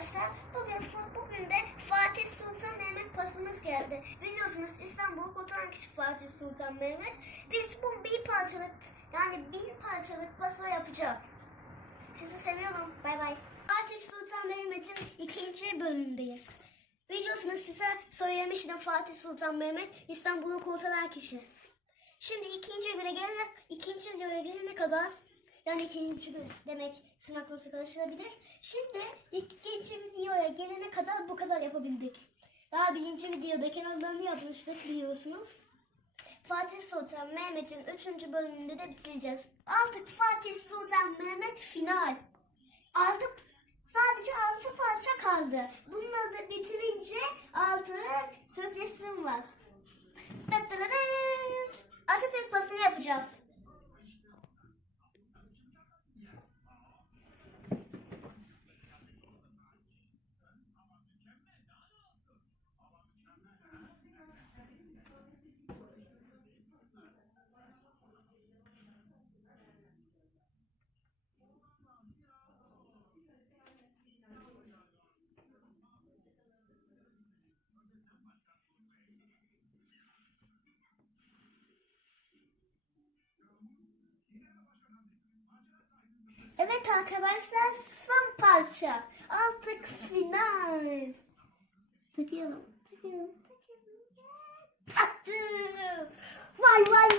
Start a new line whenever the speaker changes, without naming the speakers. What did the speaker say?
arkadaşlar. Bugün bugün de Fatih Sultan Mehmet pasımız geldi. Biliyorsunuz İstanbul'u kurtaran kişi Fatih Sultan Mehmet. Biz bu bir parçalık yani bin parçalık pasla yapacağız. Sizi seviyorum. Bay bay. Fatih Sultan Mehmet'in ikinci bölümündeyiz. Biliyorsunuz size söylemiştim Fatih Sultan Mehmet İstanbul'u kurtaran kişi. Şimdi ikinci göre gelene, ikinci göre gelene kadar yani ikinci gün demek sınavlaması karıştırabilir. Şimdi ikinci videoya gelene kadar bu kadar yapabildik. Daha birinci videoda kenarlarını yapmıştık biliyorsunuz. Fatih Sultan Mehmet'in üçüncü bölümünde de bitireceğiz. Artık Fatih Sultan Mehmet final. Artık sadece altı parça kaldı. Bunları da bitirince altına sürprizim var. Atatürk basını yapacağız. Arkadaşlar son parça. Artık final. Takıyorum. Takıyorum. Takıyorum. Taktım. Vay vay.